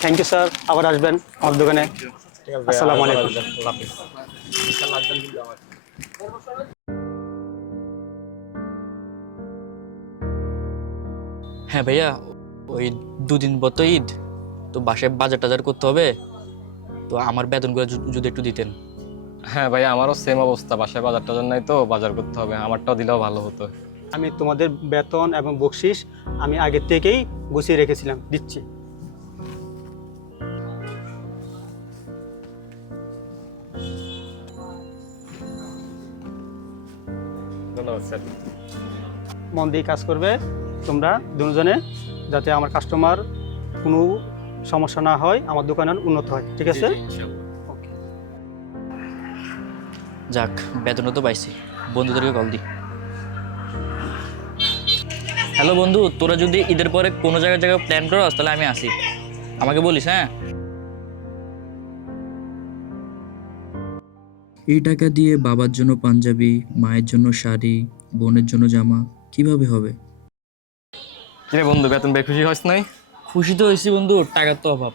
Thank you sir, আবার আসবেন আমার দোকানে। ঠিক আছে, আসসালামু আলাইকুম। আল্লাহ হাফেজ। ইনশাআল্লাহ আসবেন কিন্তু আবার। হ্যাঁ ভাইয়া, ওই দুদিন পর তো ঈদ, তো বাসায় বাজার টাজার করতে হবে, তো আমার বেতনগুলো যদি একটু দিতেন। হ্যাঁ ভাই, আমারও সেম অবস্থা, বাসায় বাজার টাজার নাই তো, বাজার করতে হবে, আমারটাও দিলেও ভালো হতো। আমি তোমাদের বেতন এবং বকশিস আমি আগে থেকেই গুছিয়ে রেখেছিলাম, দিচ্ছি। ধন্যবাদ স্যার। মন দিয়ে কাজ করবে তোমরা দুজনে, যাতে আমার কাস্টমার কোনো সমস্যা না হয়, আমার দোকানের উন্নত হয়। ঠিক আছে? ওকে। যাক, বেতনও তো পাইছি, বন্ধুদেরকে কল দিই। হ্যালো বন্ধু, তোরা যদি ঈদের পরে কোনো জায়গায় প্ল্যান করস তাহলে আমি আসি, আমাকে বলিস। হ্যাঁ, এই টাকা দিয়ে বাবার জন্য পাঞ্জাবি, মায়ের জন্য শাড়ি, বোনের জন্য জামা কিভাবে হবে? কিরে বন্ধু, বেতন পেয়ে খুশি হস নাই? খুশি তো হয়েছি বন্ধু, টাকার তো অভাব।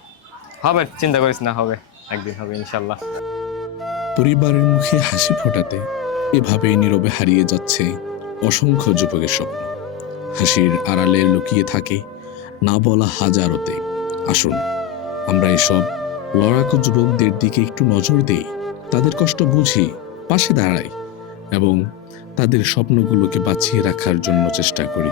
হবে, চিন্তা করিস না, হবে, একদিন হবে ইনশাল্লাহ। পরিবারের মুখে হাসি ফোটাতে এভাবেই নীরবে হারিয়ে যাচ্ছে অসংখ্য যুবকের স্বপ্ন। হাসির আড়ালে লুকিয়ে থাকে না বলা হাজারোতে। আসুন আমরা এসব লড়াকু যুবকদের দিকে একটু নজর দেই, তাদের কষ্ট বুঝি, পাশে দাঁড়াই এবং তাদের স্বপ্নগুলোকে বাঁচিয়ে রাখার জন্য চেষ্টা করি।